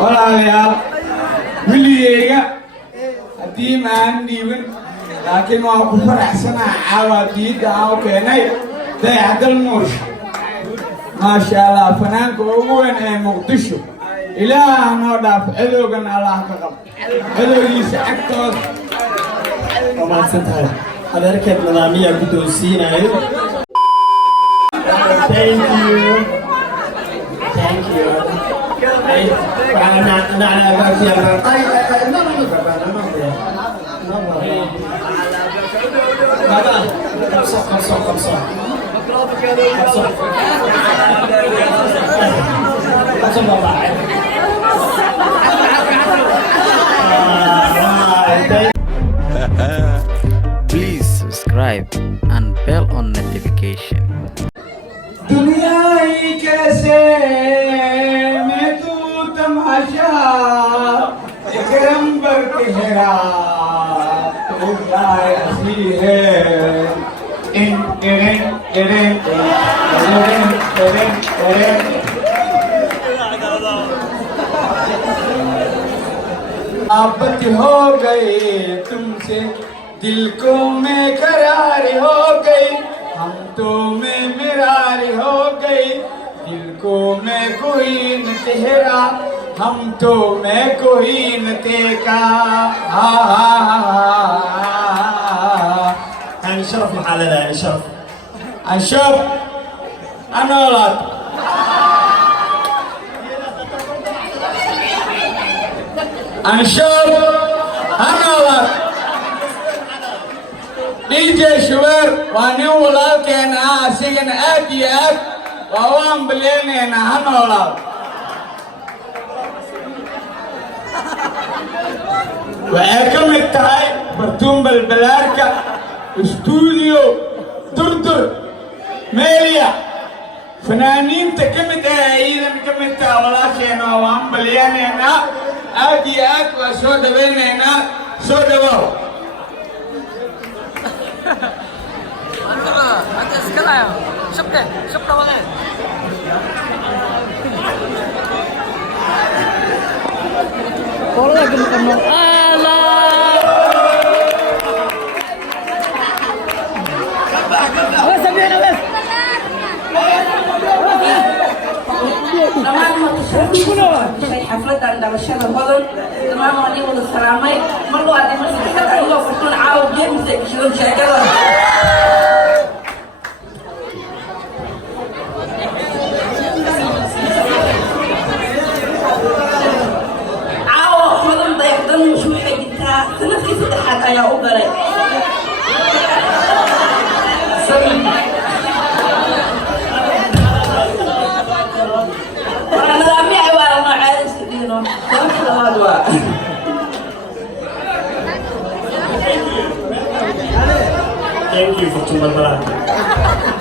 walaalayaal wiligeyga haddii maan dhiibin laakiin waan ku faraxsanaa caawa diidda aan u keenay dayax dalmuush maasha allah fanaanka ugu weyn ee muqdisho ilaaha noo dhaaf cadowgan allah ka qab cadowgiisa agtooda waa mahadsan tahay adeerkeed nidaamiya guddoonsiinayo thank you Please subscribe and bell on notification. दुनिया ही कैसे मैं तू तमाशा करम्बर तेरा तो गाय हसी है इन इन इन इन आपत हो गए तुमसे दिल को मैं करार हो गई हम तो मैं मेरारी हो गई दिल को मैं कोई न तेरा हम तो मैं कोई न तेका يعني شرف محل هذا يعني شرف أشوف أنا ولد أشوف أنا ولد DJ شوير وأنا ولد كان سجن أبيات وأوام بليني أنا ولد وأكم التاي برتوم بالبلاركة استوديو دردر ميليا فنانين تكمت أيضا كمت ولا شيء وأوام بليني أنا أبيات وسود بيني أنا سود واو أنت اسكلا شبكة ولا والله قلت إنه بس أبينا بس حفلة دhalashada Hodan dhammaan waan wada salaamay mar loo aday mar saddexaad ayuu furtun caaw jeemse shidan sheekada caaw Hodan dayacdan shuuxay jirtaa sanadkii saddexaad ayaa u galay thank you for tumbal